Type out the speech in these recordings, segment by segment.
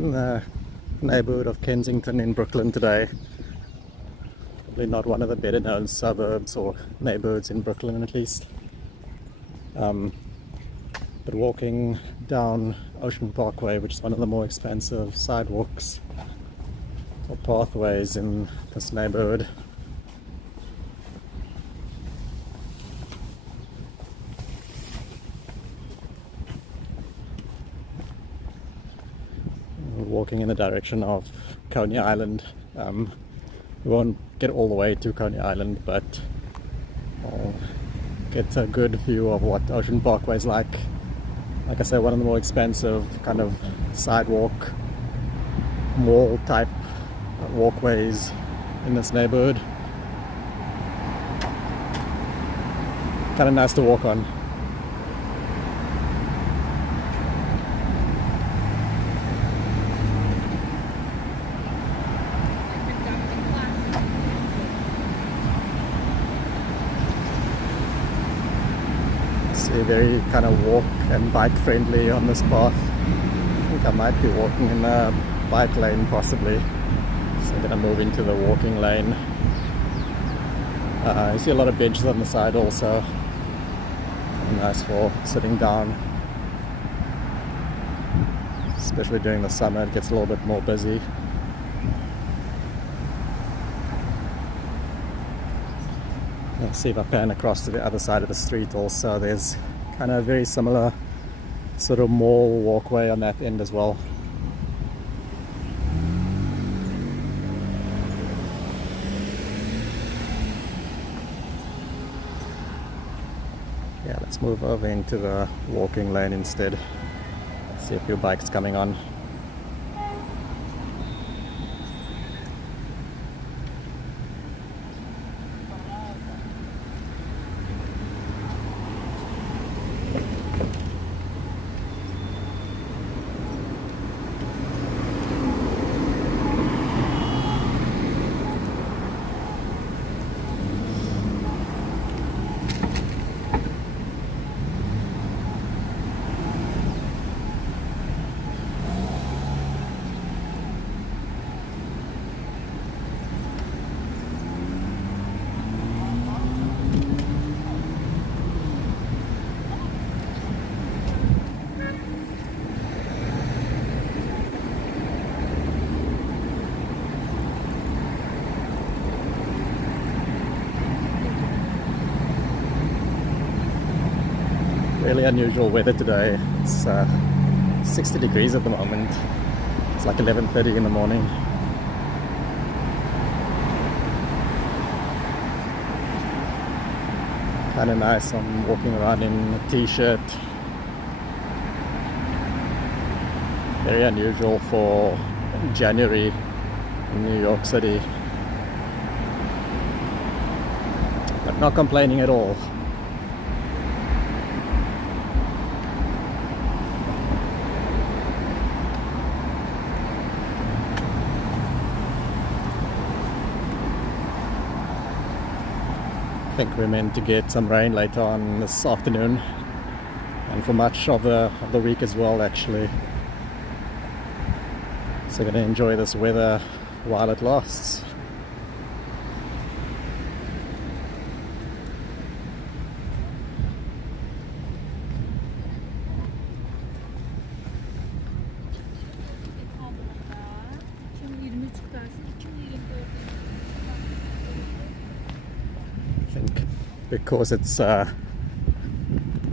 in the neighborhood of Kensington in Brooklyn today. Probably not one of the better known suburbs or neighborhoods in Brooklyn, at least. But walking down Ocean Parkway, which is one of the more expensive sidewalks or pathways in this neighborhood. We're walking in the direction of Coney Island. We won't get all the way to Coney Island, but I'll get a good view of what Ocean Parkway is like. Like I said, one of the more expensive kind of sidewalk, mall type walkways in this neighborhood. Kind of nice to walk on. Very kind of walk and bike friendly on this path. I think I might be walking in a bike lane possibly, so I'm going to move into the walking lane. You see a lot of benches on the side also, nice for sitting down, especially during the summer. It gets a little bit more busy. Let's see if I pan across to the other side of the street also. There's kind of a very similar sort of mall walkway on that end as well. Yeah, let's move over into the walking lane instead. See a few bikes coming on. Really unusual weather today. It's 60 degrees at the moment. It's like 11:30 in the morning. Kind of nice. I'm walking around in a t-shirt. Very unusual for January in New York City. But not complaining at all. I think we're meant to get some rain later on this afternoon, and for much of the week as well, actually. So going to enjoy this weather while it lasts. Because it's the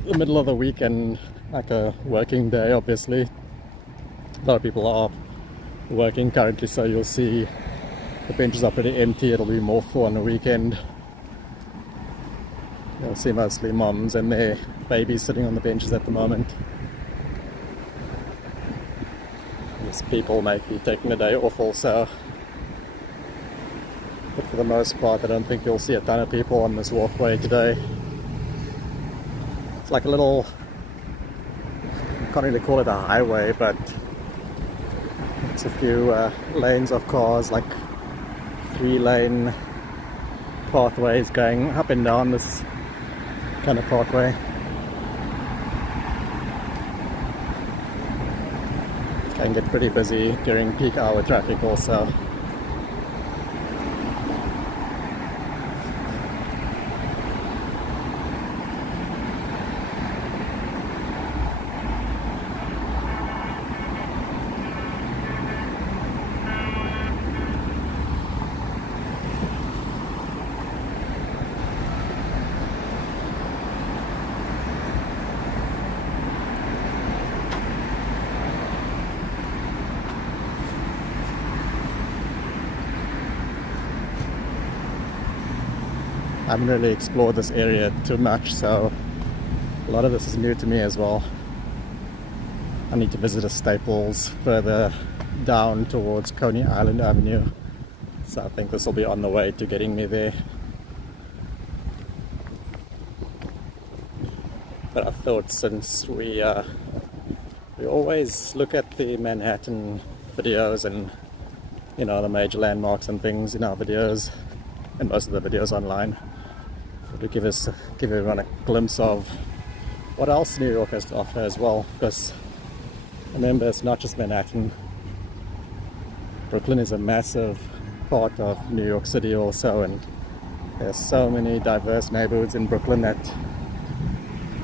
middle of the week and like a working day, obviously a lot of people are working currently, so you'll see the benches are pretty empty. It'll be more full on the weekend. You'll see mostly moms and their babies sitting on the benches at the moment. These people might be taking the day off also. But for the most part, I don't think you'll see a ton of people on this walkway today. It's like a little, I can't really call it a highway, but it's a few lanes of cars, like 3-lane pathways going up and down this kind of parkway. Can get pretty busy during peak hour traffic also. I haven't really explored this area too much, so a lot of this is new to me as well. I need to visit a Staples further down towards Coney Island Avenue, so I think this will be on the way to getting me there. But I thought, since we always look at the Manhattan videos and, you know, the major landmarks and things in our videos and most of the videos online, to give everyone a glimpse of what else New York has to offer as well. Because remember, it's not just Manhattan. Brooklyn is a massive part of New York City also, and there's so many diverse neighborhoods in Brooklyn that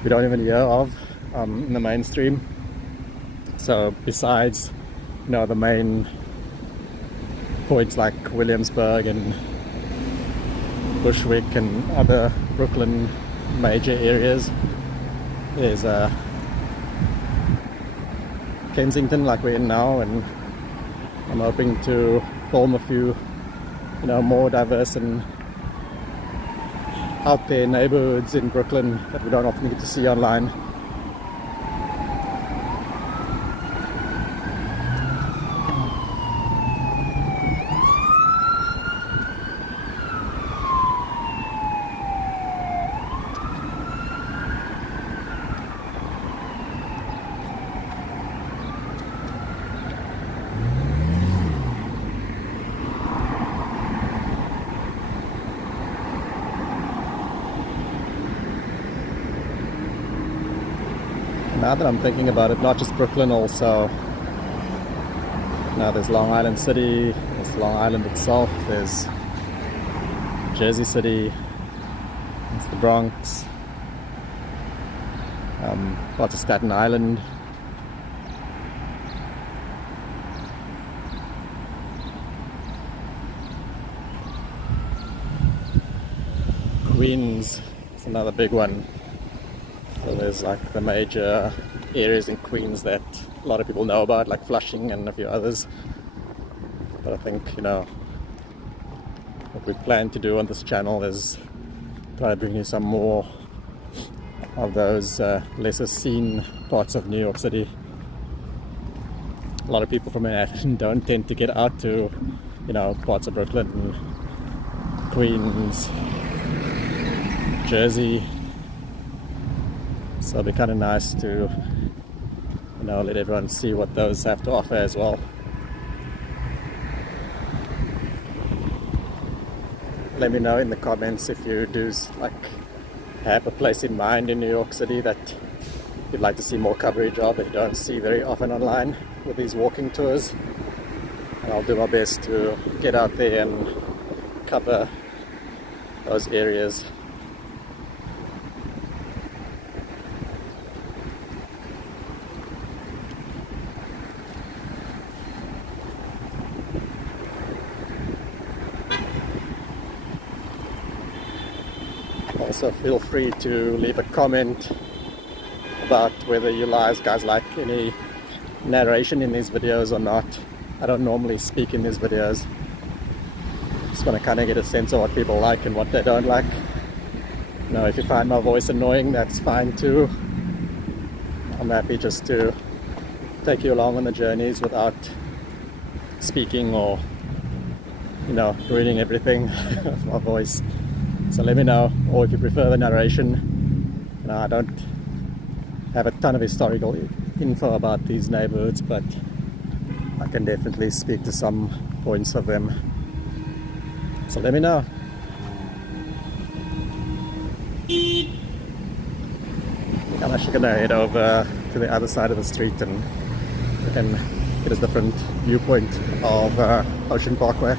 we don't even hear of in the mainstream. So besides, you know, the main points like Williamsburg and Bushwick and other Brooklyn major areas, there's Kensington, like we're in now, and I'm hoping to film a few, you know, more diverse and out there neighborhoods in Brooklyn that we don't often get to see online. Now that I'm thinking about it, not just Brooklyn, also, now there's Long Island City, there's Long Island itself, there's Jersey City, there's the Bronx, parts of Staten Island, Queens is another big one. So there's like the major areas in Queens that a lot of people know about, like Flushing and a few others. But I think, you know, what we plan to do on this channel is try to bring you some more of those lesser seen parts of New York City. A lot of people from Manhattan don't tend to get out to, you know, parts of Brooklyn, Queens, Jersey. So it'll be kind of nice to, you know, let everyone see what those have to offer as well. Let me know in the comments if you do like have a place in mind in New York City that you'd like to see more coverage of that you don't see very often online with these walking tours. And I'll do my best to get out there and cover those areas. Also, feel free to leave a comment about whether you guys like any narration in these videos or not. I don't normally speak in these videos. Just want to kind of get a sense of what people like and what they don't like. You know, if you find my voice annoying, that's fine too. I'm happy just to take you along on the journeys without speaking or, you know, reading everything of my voice. So let me know, or if you prefer the narration. You know, I don't have a ton of historical info about these neighborhoods, but I can definitely speak to some points of them. So let me know. I'm actually gonna head over to the other side of the street and we can get a different viewpoint of Ocean Parkway.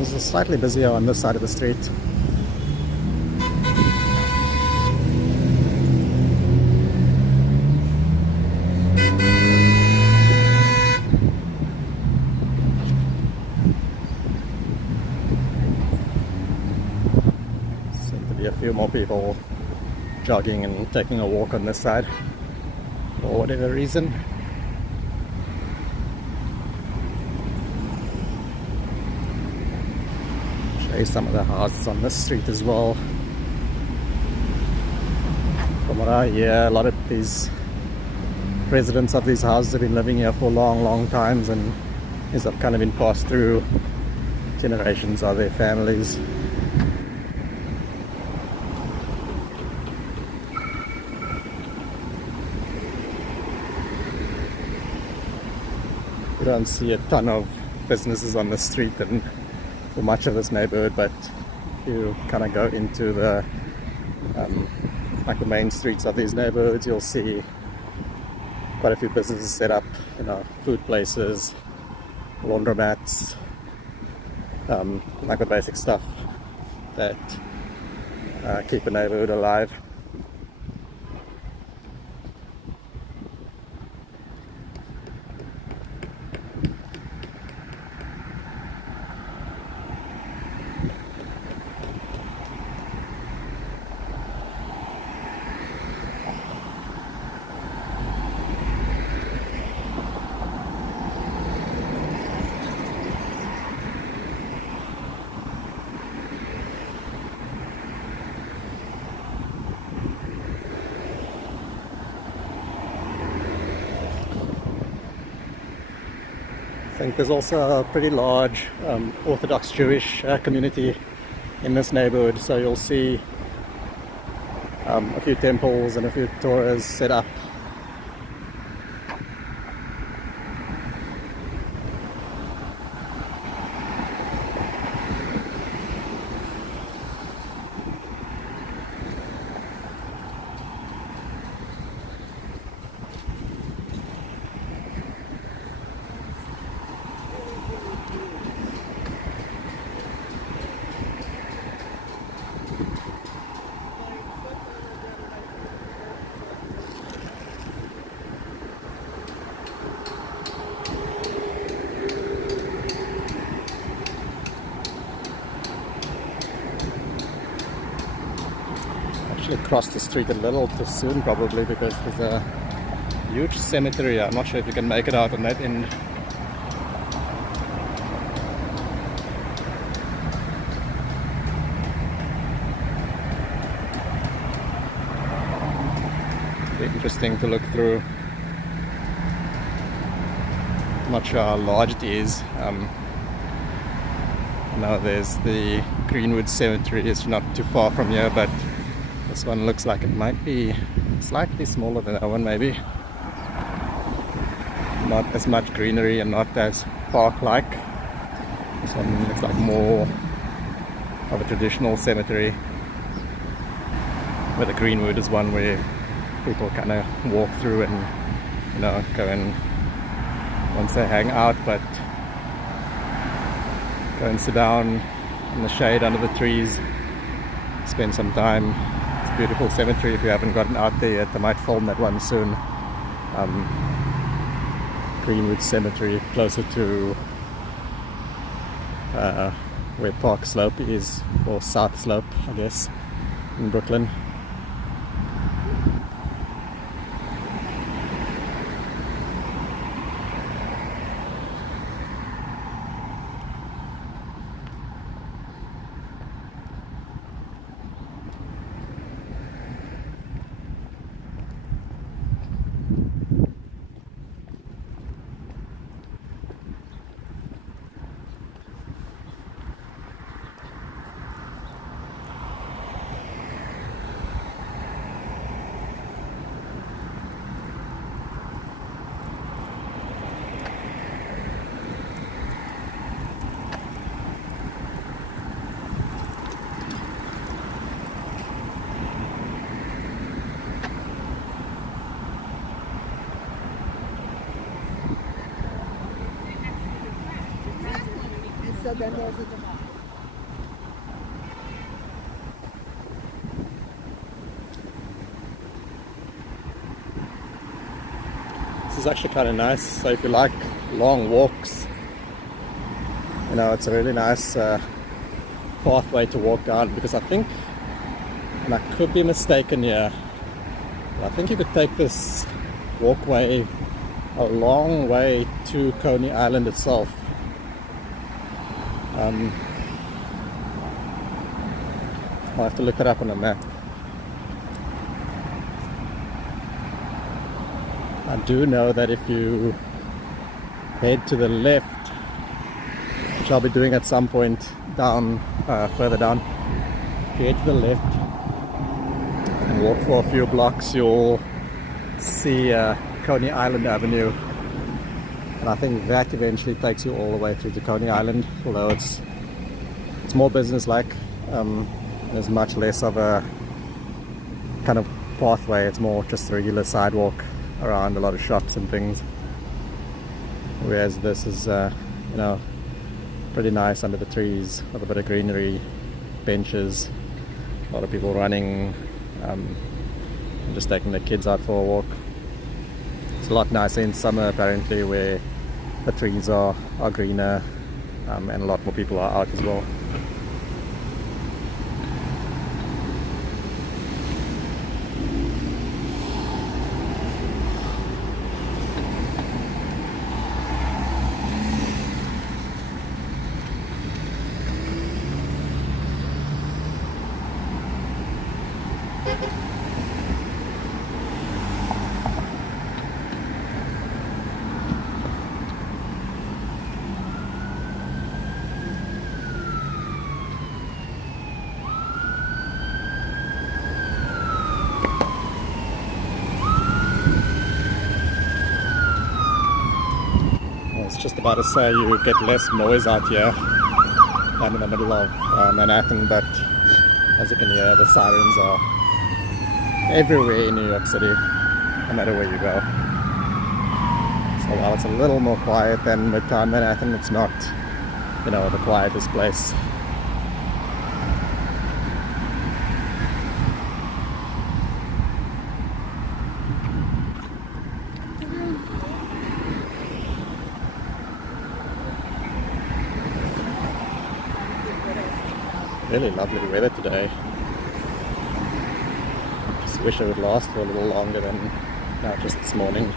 It's slightly busier on this side of the street. Seem to be a few more people jogging and taking a walk on this side for whatever reason. Some of the houses on this street as well. From what I hear, a lot of these residents of these houses have been living here for long times, and these have kind of been passed through generations of their families. You don't see a ton of businesses on the street and for much of this neighborhood, but if you kind of go into the like the main streets of these neighborhoods, you'll see quite a few businesses set up, you know, food places, laundromats, like the basic stuff that keep a neighborhood alive. I think there's also a pretty large Orthodox Jewish community in this neighborhood, so you'll see a few temples and a few Torahs set up. Across the street a little too soon probably, because there's a huge cemetery. I'm not sure if you can make it out on that end. Very interesting to look through. Not sure how large it is. Now there's the Greenwood Cemetery. It's not too far from here, but this one looks like it might be slightly smaller than that one, maybe. Not as much greenery and not as park-like. This one looks like more of a traditional cemetery, where the Greenwood is one where people kind of walk through and, you know, go and once they hang out, but go and sit down in the shade under the trees, spend some time. Beautiful cemetery. If you haven't gotten out there yet, I might film that one soon. Greenwood Cemetery, closer to where Park Slope is, or South Slope, I guess, in Brooklyn. This is actually kind of nice, so if you like long walks, you know, it's a really nice pathway to walk down, because I think, and I could be mistaken here, but I think you could take this walkway a long way to Coney Island itself. I'll have to look it up on a map. I do know that if you head to the left, which I'll be doing at some point down, further down, if you head to the left and walk for a few blocks, you'll see Coney Island Avenue, and I think that eventually takes you all the way through to Coney Island, although it's more business-like. There's much less of a kind of pathway, it's more just a regular sidewalk around a lot of shops and things, whereas this is you know, pretty nice under the trees with a bit of greenery, benches, a lot of people running, and just taking their kids out for a walk. It's a lot nicer in summer apparently, where the trees are greener, and a lot more people are out as well. Just about to say you get less noise out here than in the middle of Manhattan, but as you can hear, the sirens are everywhere in New York City, no matter where you go. So while it's a little more quiet than Midtown Manhattan, it's not, you know, the quietest place. Really lovely weather today. Just wish it would last for a little longer than just this morning.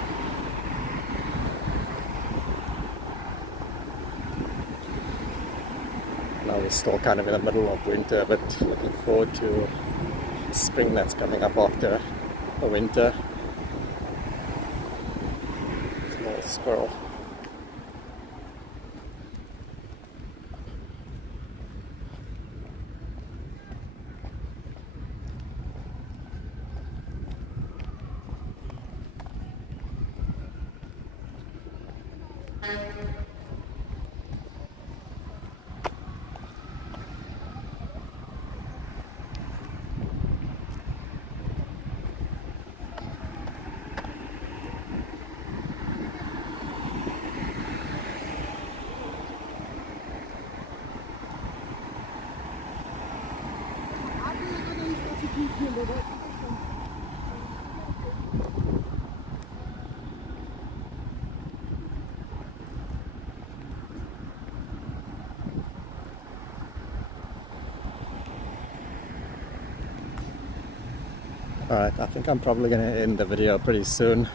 Now we're still kind of in the middle of winter, but looking forward to spring that's coming up after the winter. Small squirrel. Alright, I think I'm probably going to end the video pretty soon.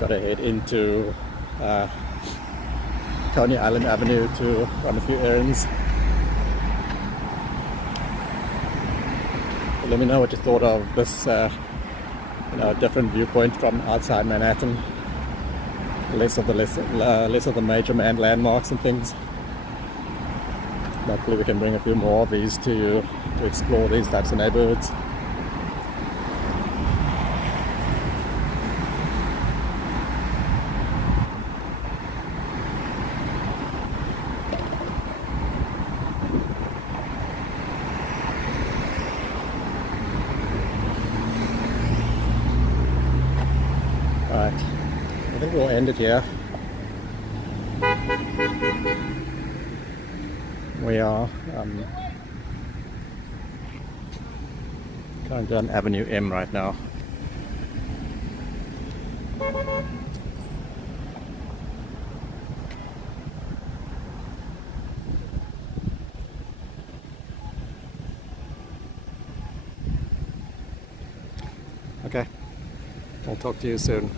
Got to head into Coney Island Avenue to run a few errands. Let me know what you thought of this different viewpoint from outside Manhattan. Less of the major man landmarks and things. Hopefully we can bring a few more of these to you to explore these types of neighborhoods. Alright, I think we'll end it here. We are currently on Avenue M right now. Okay, I'll talk to you soon.